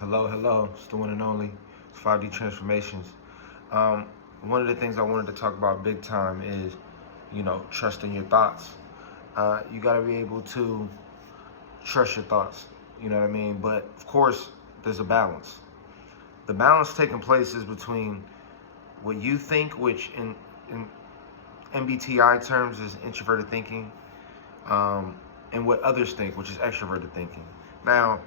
Hello, hello. It's the one and only. It's 5D Transformations. One of the things I wanted to talk about big time is, trusting your thoughts. You got to be able to trust your thoughts. You know what I mean? But of course, there's a balance. The balance taking place is between what you think, which in MBTI terms is introverted thinking, and what others think, which is extroverted thinking. Now,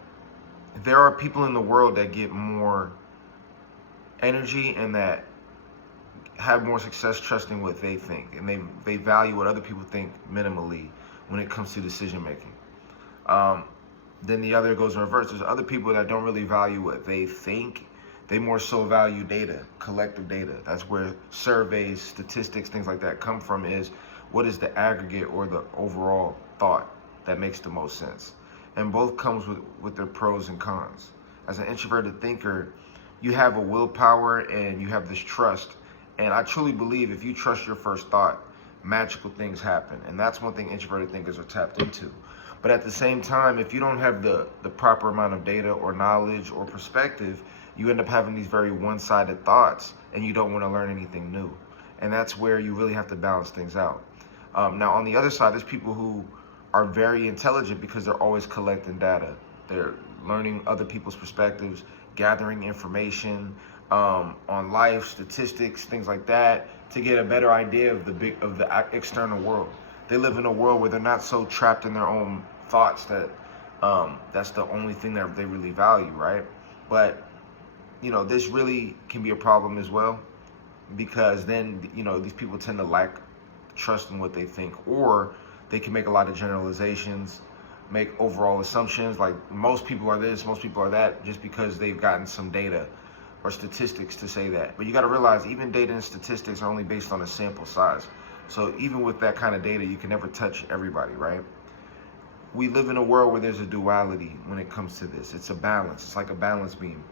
there are people in the world that get more energy and that have more success trusting what they think, and they value what other people think minimally when it comes to decision making. Then the other goes in reverse. There's other people that don't really value what they think. They more so value data, collective data. That's where surveys, statistics, things like that come from, is what is the aggregate or the overall thought that makes the most sense. And both comes with their pros and cons. As an introverted thinker, you have a willpower and you have this trust. And I truly believe if you trust your first thought, magical things happen. And that's one thing introverted thinkers are tapped into. But at the same time, if you don't have the proper amount of data or knowledge or perspective, you end up having these very one-sided thoughts and you don't want to learn anything new. And that's where you really have to balance things out. Now, on the other side, there's people who are very intelligent because they're always collecting data. They're learning other people's perspectives, gathering information on life, statistics, things like that, to get a better idea of the external world. They live in a world where they're not so trapped in their own thoughts that that's the only thing that they really value, right? But this really can be a problem as well, because then these people tend to lack trust in what they think, or they can make a lot of generalizations, make overall assumptions like most people are this, most people are that, just because they've gotten some data or statistics to say that. But you got to realize even data and statistics are only based on a sample size. So even with that kind of data, you can never touch everybody, right? We live in a world where there's a duality when it comes to this. It's a balance. It's like a balance beam.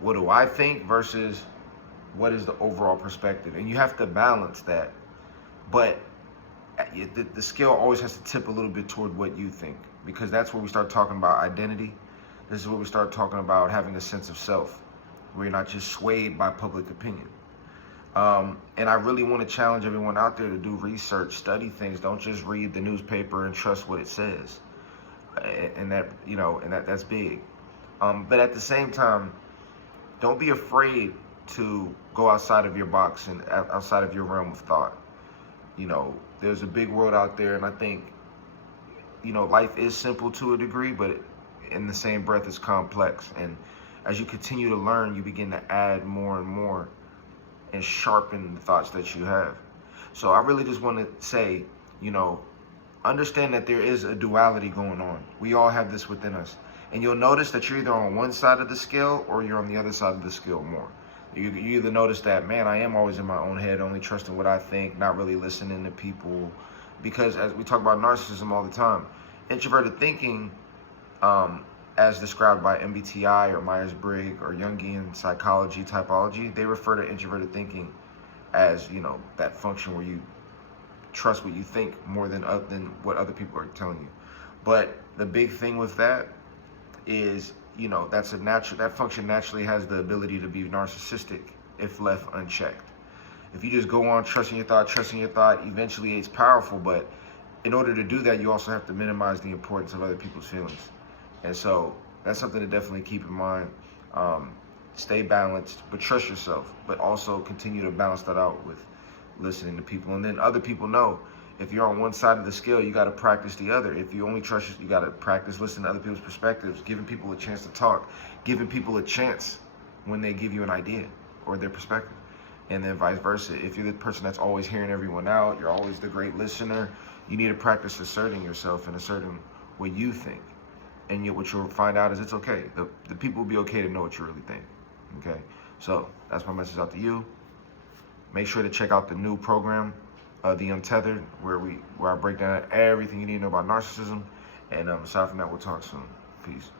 What do I think versus what is the overall perspective? And you have to balance that. But the scale always has to tip a little bit toward what you think, because that's where we start talking about identity. This is where we start talking about having a sense of self, where you're not just swayed by public opinion. And I really want to challenge everyone out there to do research, study things. Don't just read the newspaper and trust what it says. And that's big. But at the same time, don't be afraid to go outside of your box and outside of your realm of thought. There's a big world out there, and I think, life is simple to a degree, but in the same breath, it's complex. And as you continue to learn, you begin to add more and more and sharpen the thoughts that you have. So I really just want to say, understand that there is a duality going on. We all have this within us. And you'll notice that you're either on one side of the scale or you're on the other side of the scale more. You either notice that, man, I am always in my own head, only trusting what I think, not really listening to people. Because as we talk about narcissism all the time, introverted thinking, as described by MBTI or Myers-Briggs or Jungian psychology typology, they refer to introverted thinking as, that function where you trust what you think more than what other people are telling you. But the big thing with that is, that function naturally has the ability to be narcissistic if left unchecked. If you just go on trusting your thought, eventually it's powerful, but in order to do that, you also have to minimize the importance of other people's feelings. And so that's something to definitely keep in mind. Stay balanced, but trust yourself, but also continue to balance that out with listening to people. And then other people know, if you're on one side of the scale, you got to practice the other. If you only trust, you got to practice listening to other people's perspectives, giving people a chance to talk, giving people a chance when they give you an idea or their perspective. And then vice versa. If you're the person that's always hearing everyone out, you're always the great listener, you need to practice asserting yourself and asserting what you think. And yet what you'll find out is it's okay. The people will be okay to know what you really think. Okay? So that's my message out to you. Make sure to check out the new program, The Untethered, where I break down everything you need to know about narcissism. And aside from that, we'll talk soon. Peace.